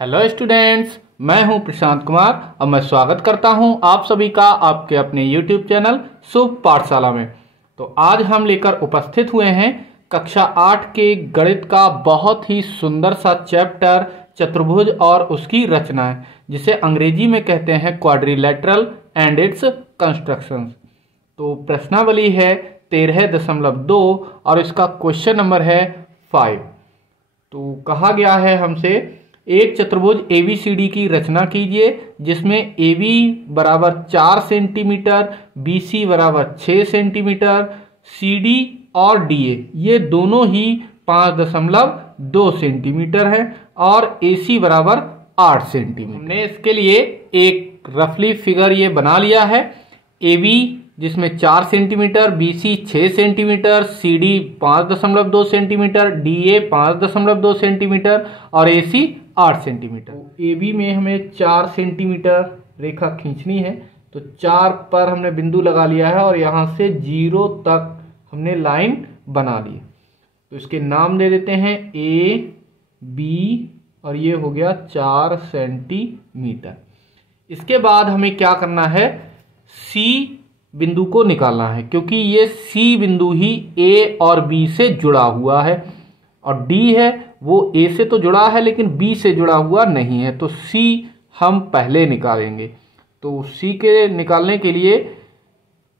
Hello students, मैं हूं प्रशांत कुमार और मैं स्वागत करता हूं आप सभी का आपके अपने YouTube चैनल शुभ पाठशाला में। तो आज हम लेकर उपस्थित हुए हैं कक्षा 8 के गणित का बहुत ही सुंदर सा चैप्टर चतुर्भुज और उसकी रचनाएं, जिसे अंग्रेजी में कहते हैं क्वाड्रिलेटरल एंड इट्स कंस्ट्रक्शंस। तो प्रश्नावली है 13.2 और इसका क्वेश्चन नंबर है 5। तो कहा गया है हमसे एक चतुर्भुज ABCD की रचना कीजिए जिसमें AB बराबर 4 सेंटीमीटर, BC बराबर 6 सेंटीमीटर, CD और DA ये दोनों ही 5.2 सेंटीमीटर है और AC बराबर 8 सेंटीमीटर। हमने इसके लिए एक रफली फिगर ये बना लिया है। AB जिसमें 4 centimetre, BC 6 centimetre, CD 5.2 centimetre, DA 5.2 centimetre और AC 8 सेंटीमीटर। AB में हमें 4 सेंटीमीटर रेखा खींचनी है, तो 4 पर हमने बिंदु लगा लिया है और यहाँ से 0 तक हमने लाइन बना ली। तो इसके नाम दे देते हैं A, B और ये हो गया 4 सेंटीमीटर। इसके बाद हमें क्या करना है, C बिंदु को निकालना है, क्योंकि ये C बिंदु ही A और B से जुड़ा हुआ है और D है वो A से तो जुड़ा है लेकिन B से जुड़ा हुआ नहीं है, तो C हम पहले निकालेंगे। तो C के निकालने के लिए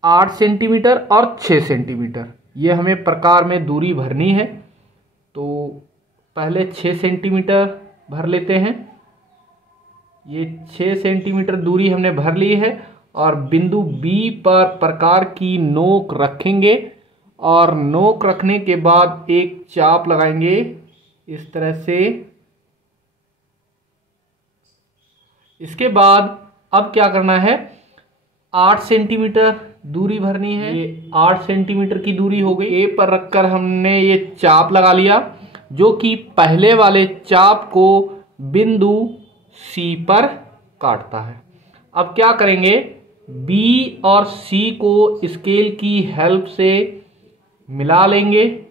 8 सेंटीमीटर और 6 सेंटीमीटर ये हमें प्रकार में दूरी भरनी है। तो पहले 6 सेंटीमीटर भर लेते हैं। ये 6 सेंटीमीटर दूरी हमने भर ली है और बिंदु B पर प्रकार की नोक रखेंगे और नोक रखने के बाद एक चाप लगाएंगे इस तरह से। इसके बाद अब क्या करना है, 8 सेंटीमीटर दूरी भरनी है। ये 8 सेंटीमीटर की दूरी हो गई। A पर रखकर हमने ये चाप लगा लिया जो कि पहले वाले चाप को बिंदु C पर काटता है। अब क्या करेंगे, B और C को स्केल की हेल्प से मिला लेंगे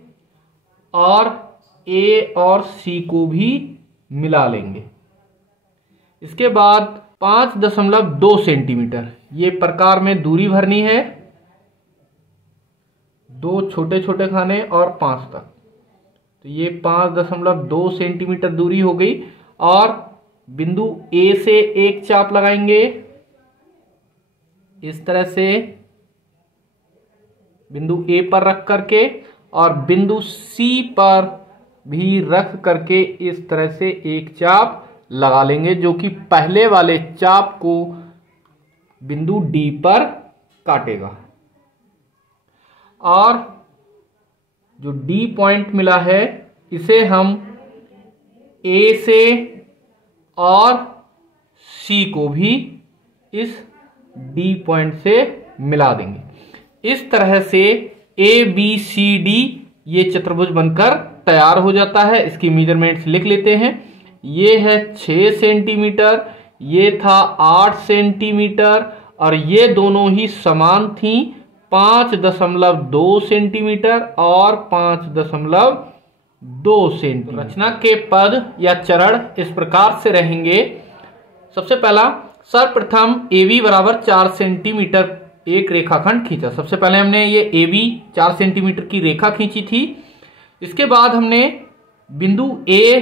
और A और C को भी मिला लेंगे। इसके बाद 5.2 सेंटीमीटर ये प्रकार में दूरी भरनी है, 2 छोटे छोटे खाने और 5 तक। तो ये 5.2 सेंटीमीटर दूरी हो गई और बिंदु A से एक चाप लगाएंगे इस तरह से बिंदु A पर रख करके और बिंदु C पर भी रख करके इस तरह से एक चाप लगा लेंगे जो कि पहले वाले चाप को बिंदु D पर काटेगा। और जो D पॉइंट मिला है इसे हम A से और C को भी इस D पॉइंट से मिला देंगे। इस तरह से ABCD ये चतुर्भुज बनकर तैयार हो जाता है। इसकी मेजरमेंट्स लिख लेते हैं। ये है 6 सेंटीमीटर, ये था 8 सेंटीमीटर और ये दोनों ही समान थी 5.2 सेंटीमीटर और 5.2 सेंटीमीटर। रचना के पद या चरण इस प्रकार से रहेंगे। सबसे पहला, सर्वप्रथम AB बराबर 4 सेंटीमीटर एक रेखाखंड खींचा। सबसे पहले हमने ये AB 4 सेंटीमीटर की रेखा खींची थी। इसके बाद हमने बिंदु A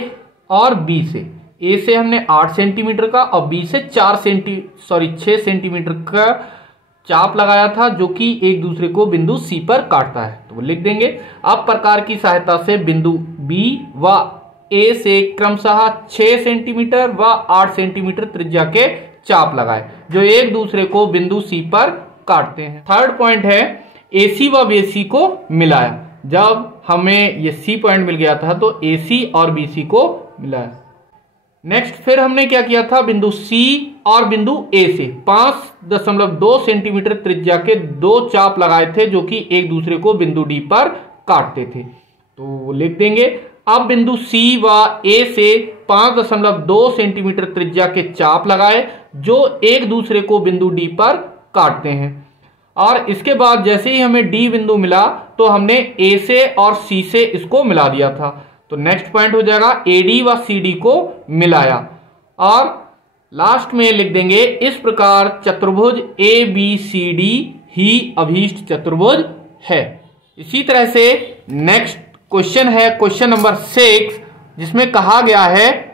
और B से, A से हमने 8 सेंटीमीटर का और B से 6 सेंटीमीटर का चाप लगाया था जो कि एक दूसरे को बिंदु C पर काटता है, तो वो लिख देंगे। अब प्रकार की सहायता से बिंदु B व A से क्रमशः 6 सेंटीमीटर व 8 सेंटीमीटर त्रिज्या के चाप लगाए जो एक दूसरे को बिंदु C पर काटते हैं। थर्ड पॉइंट है AC व BC को मिलाया। जब हमें ये C पॉइंट मिल गया था तो AC और BC को मिलाया। नेक्स्ट फिर हमने क्या किया था, बिंदु C और बिंदु A से 5.2 सेंटीमीटर त्रिज्या के 2 चाप लगाए थे जो कि एक दूसरे को बिंदु D पर काटते थे, तो लिख देंगे। अब बिंदु C व A से 5.2 सेंटीमीटर त्रिज्या के चाप लगाए जो एक दूसरे को बिंदु D पर काटते हैं। और इसके बाद जैसे ही हमें D बिंदु मिला तो हमने A से और C से इसको मिला दिया था। तो नेक्स्ट पॉइंट हो जाएगा AD व CD को मिलाया और लास्ट में लिख देंगे इस प्रकार चतुर्भुज ABCD ही अभीष्ट चतुर्भुज है। इसी तरह से नेक्स्ट क्वेश्चन है क्वेश्चन नंबर 6, जिसमें कहा गया है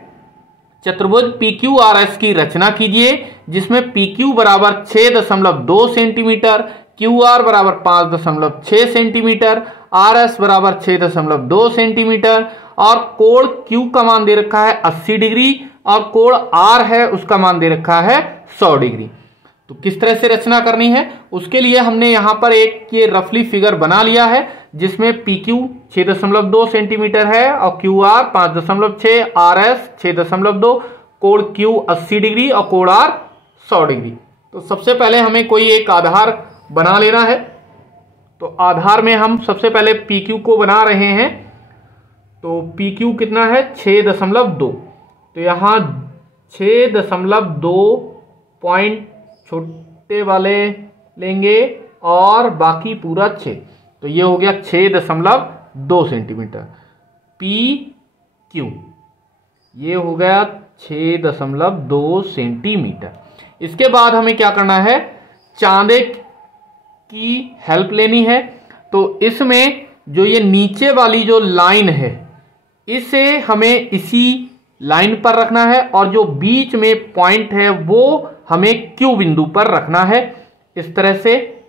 चतुर्भुज PQRS की रचना कीजिए, जिसमें PQ बराबर 6.2 सेंटीमीटर, QR बराबर 5.6 सेंटीमीटर, RS बराबर 6.2 सेंटीमीटर और कोण Q का मान दे रखा है 80 डिग्री और कोण R है उसका मान दे रखा है 100 डिग्री। तो किस तरह से रचना करनी है, उसके लिए हमने यहां पर एक ये रफली फिगर बना लिया है, जिसमें PQ 6.2 सेंटीमीटर है और QR 5.6, RS 6.2, कोण Q 80 डिग्री और कोण R 100 डिग्री। तो सबसे पहले हमें कोई एक आधार बना लेना है। तो आधार में हम सबसे पहले PQ को बना रहे हैं। तो PQ कितना है 6.2, तो यहाँ 6.2 पॉइंट छोटे वाले लेंगे और बाकी पूरा 6, तो ये हो गया 6.2 सेंटीमीटर। PQ ये हो गया 6.2 सेंटीमीटर। इसके बाद हमें क्या करना है, चांदे की हेल्प लेनी है। तो इसमें जो ये नीचे वाली जो लाइन है इसे हमें इसी लाइन पर रखना है और जो बीच में पॉइंट है वो हमें Q बिंदु पर रखना है इस तरह से।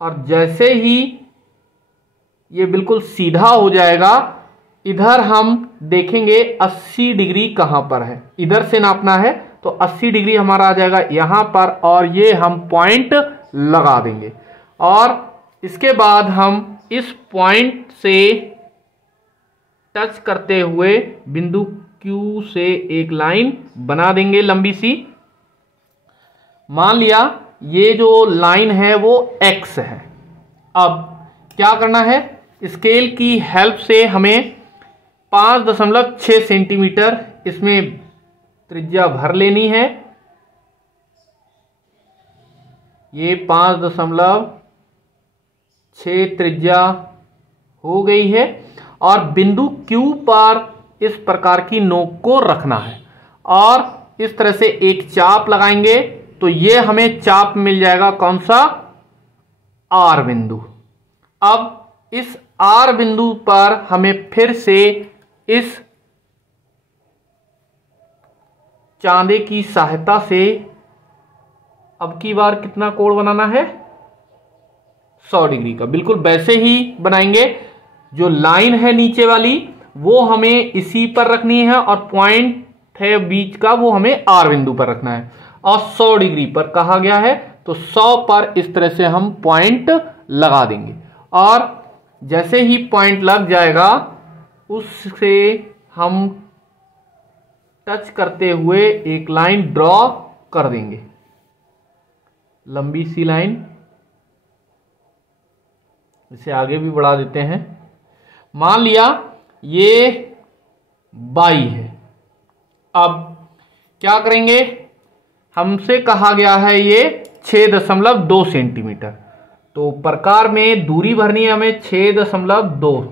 और जैसे ही ये बिल्कुल सीधा हो जाएगा, इधर हम देखेंगे 80 डिग्री कहां पर है, इधर से नापना है तो 80 डिग्री हमारा आ जाएगा यहां पर और ये हम पॉइंट लगा देंगे। और इसके बाद हम इस पॉइंट से टच करते हुए बिंदु Q से एक लाइन बना देंगे लंबी सी। मान लिया ये जो लाइन है वो X है। अब क्या करना है, स्केल की हेल्प से हमें 5.6 सेंटीमीटर इसमें त्रिज्या भर लेनी है। ये 5.6 त्रिज्या हो गई है और बिंदु Q पर इस प्रकार की नोक को रखना है और इस तरह से एक चाप लगाएंगे तो ये हमें चाप मिल जाएगा कौन सा, R बिंदु। अब इस R बिंदु पर हमें फिर से इस चांदे की सहायता से अब की बार कितना कोण बनाना है, 100 डिग्री का। बिल्कुल वैसे ही बनाएंगे, जो लाइन है नीचे वाली वो हमें इसी पर रखनी है और पॉइंट है बीच का वो हमें R बिंदु पर रखना है और 100 डिग्री पर कहा गया है तो 100 पर इस तरह से हम पॉइंट लगा देंगे। और जैसे ही पॉइंट लग जाएगा उससे हम टच करते हुए एक लाइन ड्रॉ कर देंगे, लंबी सी लाइन। इसे आगे भी बढ़ा देते हैं। मान लिया ये 22 है। अब क्या करेंगे, हमसे कहा गया है ये 6.2 सेंटीमीटर, तो प्रकार में दूरी भरनी है हमें 6.2,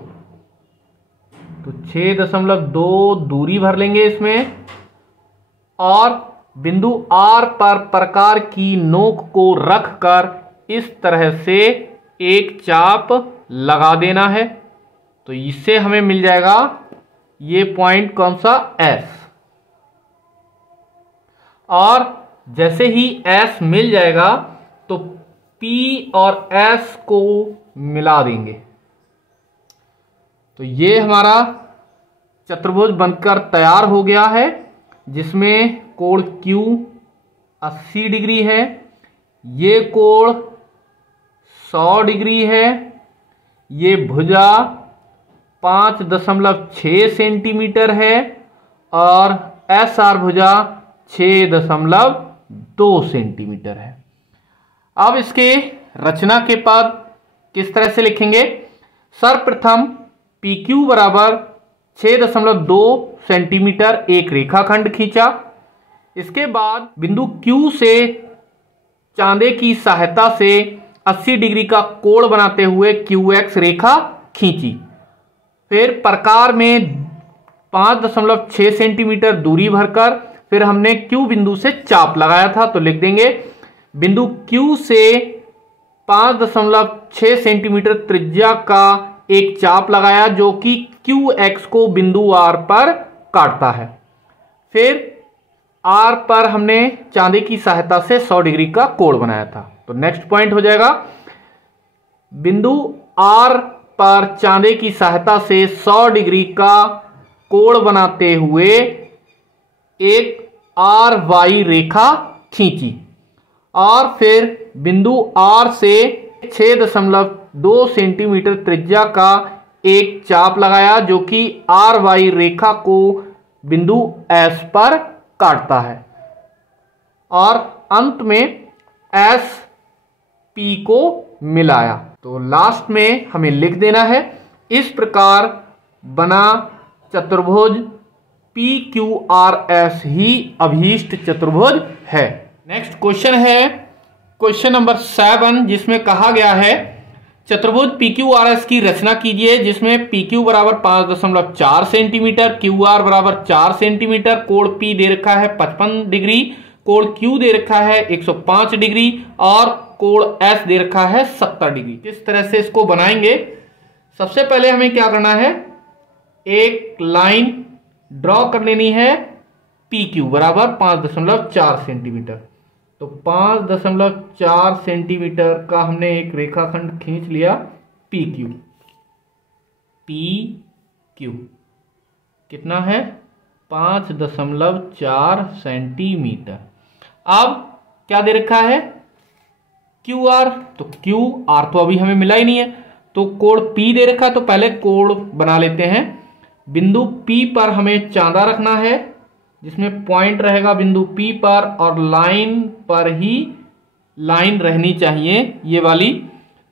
तो 6.2 दूरी भर लेंगे इसमें और बिंदु R पर प्रकार की नोक को रखकर इस तरह से एक चाप लगा देना है। तो इससे हमें मिल जाएगा ये पॉइंट कौन सा, S। और जैसे ही S मिल जाएगा तो P और S को मिला देंगे तो ये हमारा चतुर्भुज बनकर तैयार हो गया है, जिसमें कोण Q 80 डिग्री है, ये कोण 100 डिग्री है, ये भुजा 5.6 सेंटीमीटर है और SR भुजा 6.2 सेंटीमीटर है। अब इसके रचना के बाद किस तरह से लिखेंगे, सर्वप्रथम PQ बराबर 6.2 सेंटीमीटर एक रेखाखंड खींचा। इसके बाद बिंदु Q से चांदे की सहायता से 80 डिग्री का कोण बनाते हुए QX रेखा खींची। फिर प्रकार में 5.6 सेंटीमीटर दूरी भरकर फिर हमने Q बिंदु से चाप लगाया था। तो लिख देंगे बिंदु Q से 5.6 सेंटीमीटर त्रिज्या का एक चाप लगाया जो कि QX को बिंदु R पर काटता है। फिर R पर हमने चांदी की सहायता से 100 डिग्री का कोण बनाया था। तो नेक्स्ट पॉइंट हो जाएगा बिंदु R पर चांदी की सहायता से 100 डिग्री का कोण बनाते हुए एक RY रेखा खींची और फिर बिंदु R से 6.2 सेंटीमीटर त्रिज्या का एक चाप लगाया जो कि RY रेखा को बिंदु S पर काटता है और अंत में SP को मिलाया। तो लास्ट में हमें लिख देना है इस प्रकार बना चतुर्भुज PQRS ही अभीष्ट चतुर्भुज है। नेक्स्ट क्वेश्चन है क्वेश्चन नंबर 7 जिसमें कहा गया है चतुर्भुज PQRS की रचना कीजिए जिसमें PQ बराबर 5.4 सेंटीमीटर, QR बराबर 4 सेंटीमीटर, कोण P दे रखा है 55 डिग्री, कोण Q दे रखा है 105 डिग्री और कोण S दे रखा है 70 डिग्री। किस तरह से इसको बनाएंगे, सबसे पहले हमें क्या करना है, एक लाइन ड्रॉ कर लेनी है PQ बराबर 5.4 सेंटीमीटर। तो 5.4 सेंटीमीटर का हमने एक रेखाखंड खींच लिया PQ कितना है 5.4 सेंटीमीटर। अब क्या दे रखा है QR, तो QR तो अभी हमें मिला ही नहीं है, तो कोण P दे रखा है तो पहले कोण बना लेते हैं। बिंदु P पर हमें चांदा रखना है जिसमें पॉइंट रहेगा बिंदु P पर और लाइन पर ही लाइन रहनी चाहिए ये वाली।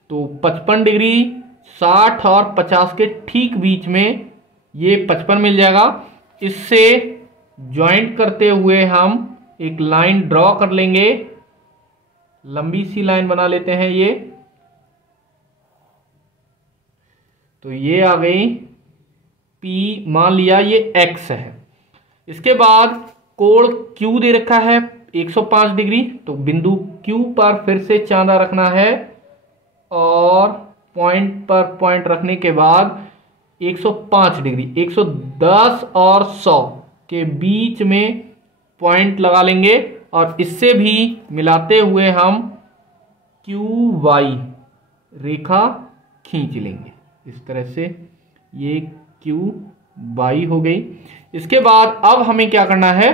तो 55 डिग्री 60 और 50 के ठीक बीच में ये 55 मिल जाएगा। इससे ज्वाइंट करते हुए हम एक लाइन ड्रॉ कर लेंगे, लंबी सी लाइन बना लेते हैं ये। तो ये आ गई P, मान लिया ये X है। इसके बाद कोण Q दे रखा है 105 डिग्री, तो बिंदु Q पर फिर से चांदा रखना है और पॉइंट पर पॉइंट रखने के बाद 105 डिग्री 110 और 100 के बीच में पॉइंट लगा लेंगे और इससे भी मिलाते हुए हम QY रेखा खींच लेंगे। इस तरह से ये QY हो गई। इसके बाद अब हमें क्या करना है,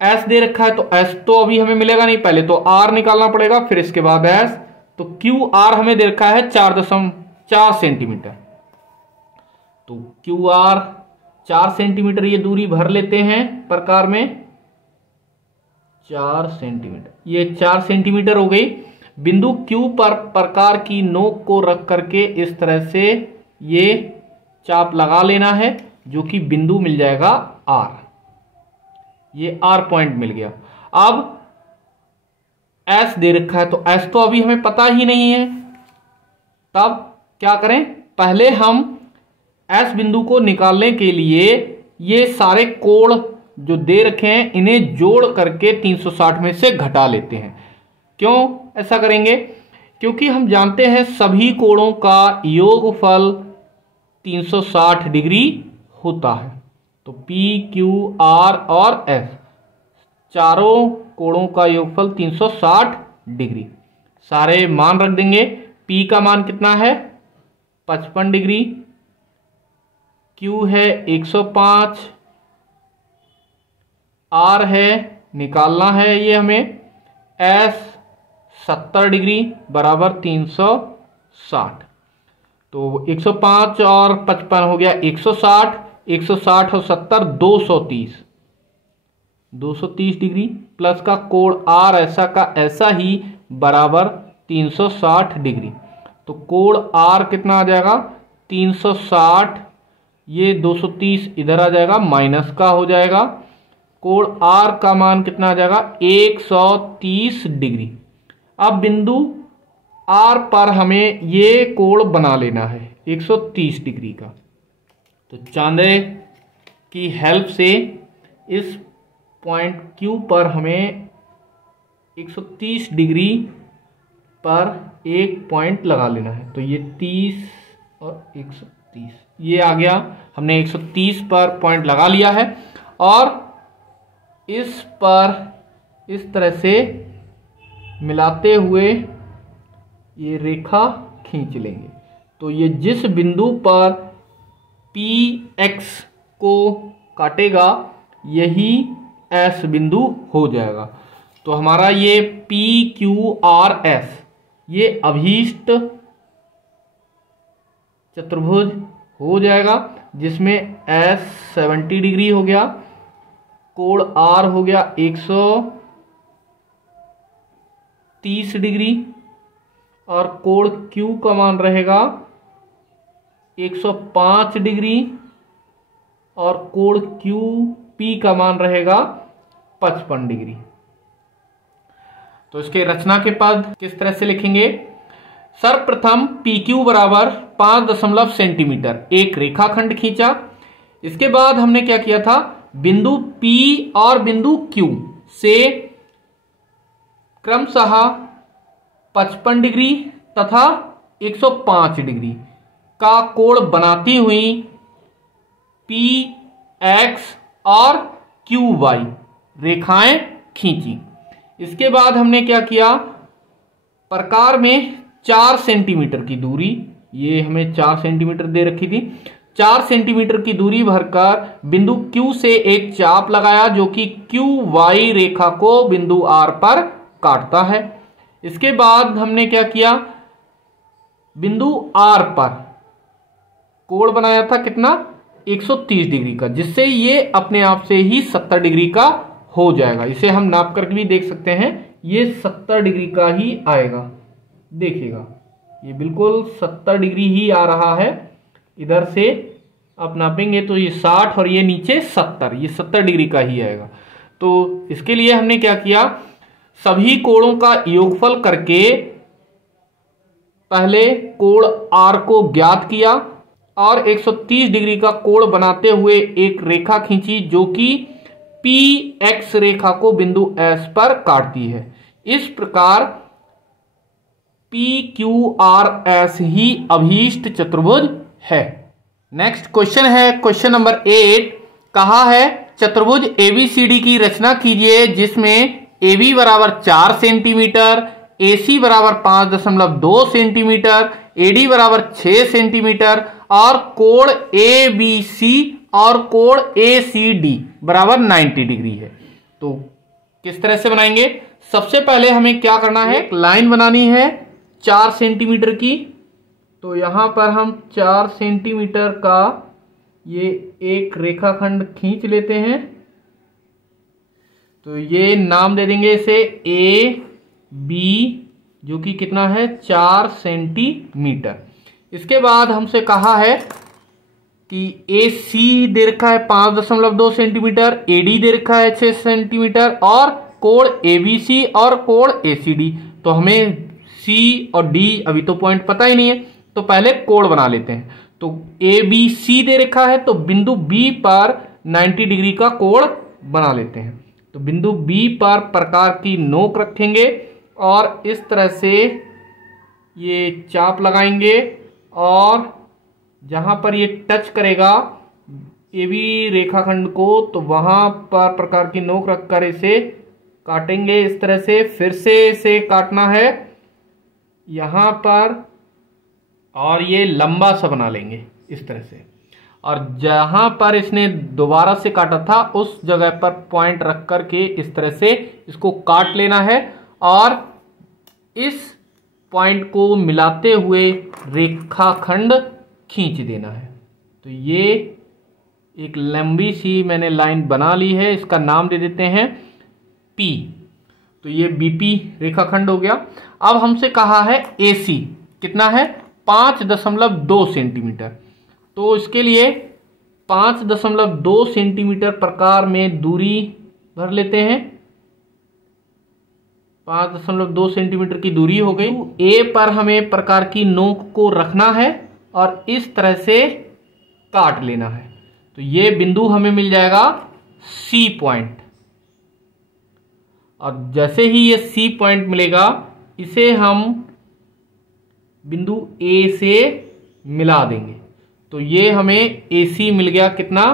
S दे रखा है तो S तो अभी हमें मिलेगा नहीं, पहले तो R निकालना पड़ेगा फिर इसके बाद S। तो QR हमें दे रखा है 4.4 सेंटीमीटर, तो QR 4 सेंटीमीटर ये दूरी भर लेते हैं प्रकार में 4 सेंटीमीटर, ये 4 सेंटीमीटर हो गई। बिंदु Q पर प्रकार की नोक को रख करके इस तरह से ये चाप लगा लेना है जो कि बिंदु मिल जाएगा R, ये R पॉइंट मिल गया। अब S दे रखा है तो S तो अभी हमें पता ही नहीं है, तब क्या करें, पहले हम S बिंदु को निकालने के लिए ये सारे कोण जो दे रखे हैं इन्हें जोड़ करके 360 में से घटा लेते हैं। क्यों ऐसा करेंगे, क्योंकि हम जानते हैं सभी कोणों का योगफल 360 डिग्री होता है। तो P, Q, R और S चारों कोणों का योगफल 360 डिग्री। सारे मान रख देंगे। P का मान कितना है 55 डिग्री, Q है 105, R है निकालना है ये हमें, S 70 डिग्री बराबर 360। तो 105 और 55 हो गया 160, 160 और 70 230 डिग्री प्लस का कोण R ऐसा का ऐसा ही बराबर 360 डिग्री। तो कोण R कितना आ जाएगा 360, ये 230 इधर आ जाएगा माइनस का हो जाएगा। कोण R का मान कितना आ जाएगा 130 डिग्री। अब बिंदु R पर हमें ये कोण बना लेना है 130 डिग्री का। तो चांदे की हेल्प से इस पॉइंट Q पर हमें 130 डिग्री पर एक पॉइंट लगा लेना है। तो ये 30 और 130 ये आ गया, हमने 130 पर पॉइंट लगा लिया है और इस पर इस तरह से मिलाते हुए ये रेखा खींच लेंगे। तो ये जिस बिंदु पर PX को काटेगा यही S बिंदु हो जाएगा। तो हमारा ये PQRS ये अभीष्ट चतुर्भुज हो जाएगा, जिसमें S 70 डिग्री हो गया, कोण R हो गया 130 डिग्री और कोण Q का मान रहेगा 105 डिग्री और कोण QP का मान रहेगा 55 डिग्री। तो इसके रचना के पद किस तरह से लिखेंगे? सर्वप्रथम PQ बराबर 5 सेंटीमीटर एक रेखाखंड खींचा। इसके बाद हमने क्या किया था, बिंदु P और बिंदु Q से क्रमशः 55 डिग्री तथा 105 डिग्री का कोण बनाती हुई PX और QY रेखाएं खींची। इसके बाद हमने क्या किया, प्रकार में 4 सेंटीमीटर की दूरी, ये हमें 4 सेंटीमीटर दे रखी थी, 4 सेंटीमीटर की दूरी भरकर बिंदु Q से एक चाप लगाया जो कि QY रेखा को बिंदु R पर काटता है। इसके बाद हमने क्या किया, बिंदु R पर कोण बनाया था कितना, 130 डिग्री का, जिससे ये अपने आप से ही 70 डिग्री का हो जाएगा। इसे हम नाप करके भी देख सकते हैं, ये 70 डिग्री का ही आएगा। देखिएगा ये बिल्कुल 70 डिग्री ही आ रहा है। इधर से आप नापेंगे तो ये 60 और ये नीचे 70, ये 70 डिग्री का ही आएगा। तो इसके लिए हमने क्या किया, सभी कोणों का योगफल करके पहले कोण R को ज्ञात किया और 130 डिग्री का कोण बनाते हुए एक रेखा खींची जो कि PX रेखा को बिंदु S पर काटती है। इस प्रकार PQRS ही अभीष्ट चतुर्भुज है। नेक्स्ट क्वेश्चन है क्वेश्चन नंबर 8। कहा है चतुर्भुज ABCD की रचना कीजिए जिसमें AB बराबर 4 सेंटीमीटर, AC बराबर 5.2 सेंटीमीटर, AD बराबर 6 सेंटीमीटर और कोण ABC और कोण ACD बराबर 90 डिग्री है। तो किस तरह से बनाएंगे? सबसे पहले हमें क्या करना है, एक लाइन बनानी है 4 सेंटीमीटर की। तो यहां पर हम 4 सेंटीमीटर का ये एक रेखाखंड खींच लेते हैं। तो ये नाम दे देंगे इसे AB, जो कि कितना है 4 सेंटीमीटर। इसके बाद हमसे कहा है कि AC दे रखा है 5.2 सेंटीमीटर, AD दे रखा है 6 सेंटीमीटर और कोण ABC और कोण ACD। तो हमें C और D अभी तो पॉइंट पता ही नहीं है, तो पहले कोण बना लेते हैं। तो ABC दे रखा है तो बिंदु B पर 90 डिग्री का कोण बना लेते हैं। तो बिंदु B पर प्रकार की नोक रखेंगे और इस तरह से ये चाप लगाएंगे और जहां पर ये टच करेगा AB रेखाखंड को तो वहां पर प्रकार की नोक रखकर इसे काटेंगे इस तरह से। फिर से इसे काटना है यहां पर और ये लंबा सा बना लेंगे इस तरह से, और जहां पर इसने दोबारा से काटा था उस जगह पर पॉइंट रख करके इस तरह से इसको काट लेना है और इस पॉइंट को मिलाते हुए रेखाखंड खींच देना है। तो ये एक लंबी सी मैंने लाइन बना ली है, इसका नाम दे देते हैं P। तो ये BP रेखाखंड हो गया। अब हमसे कहा है AC कितना है 5.2 सेंटीमीटर। तो इसके लिए 5.2 सेंटीमीटर प्रकार में दूरी भर लेते हैं। 5.2 सेंटीमीटर की दूरी हो गई। A पर हमें प्रकार की नोक को रखना है और इस तरह से काट लेना है। तो ये बिंदु हमें मिल जाएगा सी पॉइंट, और जैसे ही ये सी पॉइंट मिलेगा इसे हम बिंदु ए से मिला देंगे। तो ये हमें ए सी मिल गया कितना,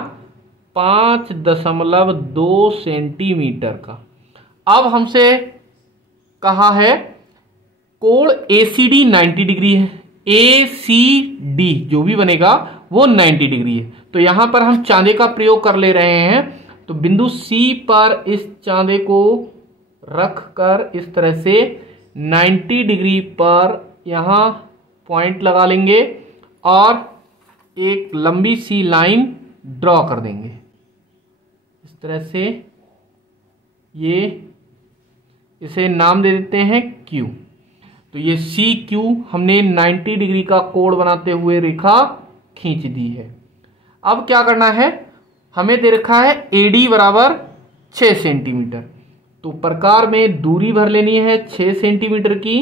5.2 सेंटीमीटर का। अब हमसे कहा है कोण ACD 90 डिग्री है, ACD जो भी बनेगा वो 90 डिग्री है। तो यहां पर हम चांदे का प्रयोग कर ले रहे हैं। तो बिंदु C पर इस चांदे को रख कर इस तरह से 90 डिग्री पर यहां पॉइंट लगा लेंगे और एक लंबी सी लाइन ड्रॉ कर देंगे इस तरह से। ये इसे नाम दे देते हैं Q। तो ये CQ हमने 90 डिग्री का कोण बनाते हुए रेखा खींच दी है। अब क्या करना है, हमें दे रखा है AD बराबर 6 सेंटीमीटर। तो प्रकार में दूरी भर लेनी है 6 सेंटीमीटर की।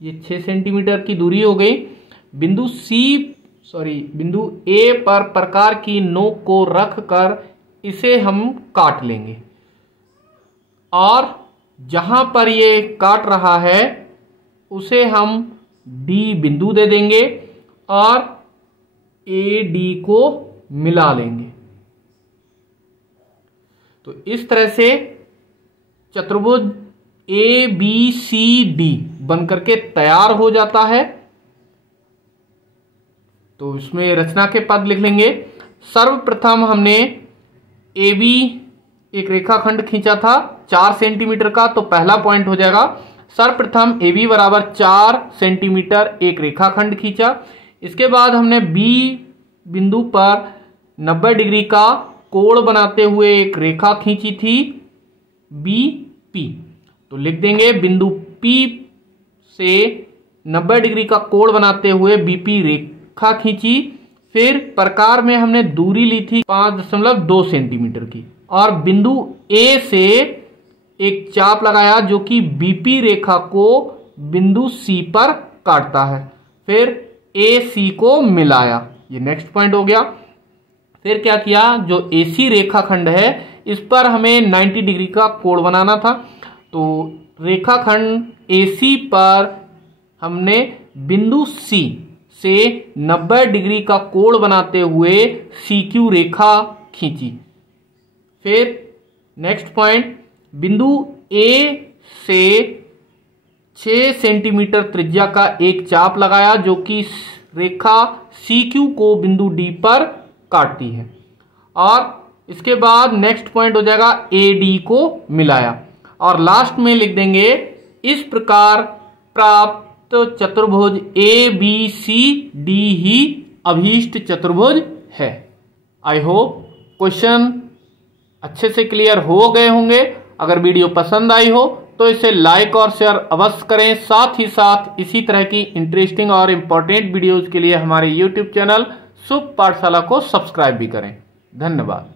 ये 6 सेंटीमीटर की दूरी हो गई। बिंदु बिंदु A पर प्रकार की नोक को रख कर इसे हम काट लेंगे, और जहां पर ये काट रहा है उसे हम D बिंदु दे देंगे और AD को मिला लेंगे। तो इस तरह से चतुर्भुज ABCD बनकर के तैयार हो जाता है। तो इसमें रचना के पद लिख लेंगे। सर्वप्रथम हमने AB एक रेखाखंड खींचा था 4 सेंटीमीटर का, तो पहला पॉइंट हो जाएगा। सर्वप्रथम AB बराबर 4 सेंटीमीटर एक रेखाखंड खींचा। इसके बाद हमने B बिंदु पर 90 डिग्री का कोण बनाते हुए एक रेखा खींची थी BP। तो लिख देंगे बिंदु P से 90 डिग्री का कोण बनाते हुए BP रेखा खींची। फिर प्रकार में हमने दूरी ली थी 5.2 सेंटीमीटर की, और बिंदु A से एक चाप लगाया जो कि BP रेखा को बिंदु C पर काटता है। फिर AC को मिलाया। ये नेक्स्ट पॉइंट हो गया। फिर क्या किया, जो AC रेखाखंड है इस पर हमें 90 डिग्री का कोण बनाना था। तो रेखाखंड AC पर हमने बिंदु C से 90 डिग्री का कोण बनाते हुए CQ रेखा खींची। फिर नेक्स्ट पॉइंट, बिंदु A से 6 सेंटीमीटर त्रिज्या का एक चाप लगाया जो कि रेखा CQ को बिंदु D पर काटती है, और इसके बाद नेक्स्ट पॉइंट हो जाएगा AD को मिलाया, और लास्ट में लिख देंगे इस प्रकार प्राप्त चतुर्भुज ABCD ही अभीष्ट चतुर्भुज है। आई होप क्वेश्चन अच्छे से क्लियर हो गए होंगे। अगर वीडियो पसंद आई हो तो इसे लाइक और शेयर अवश्य करें। साथ ही साथ इसी तरह की इंटरेस्टिंग और इम्पोर्टेंट वीडियोज के लिए हमारे YouTube चैनल शुभ पाठशाला को सब्सक्राइब भी करें। धन्यवाद।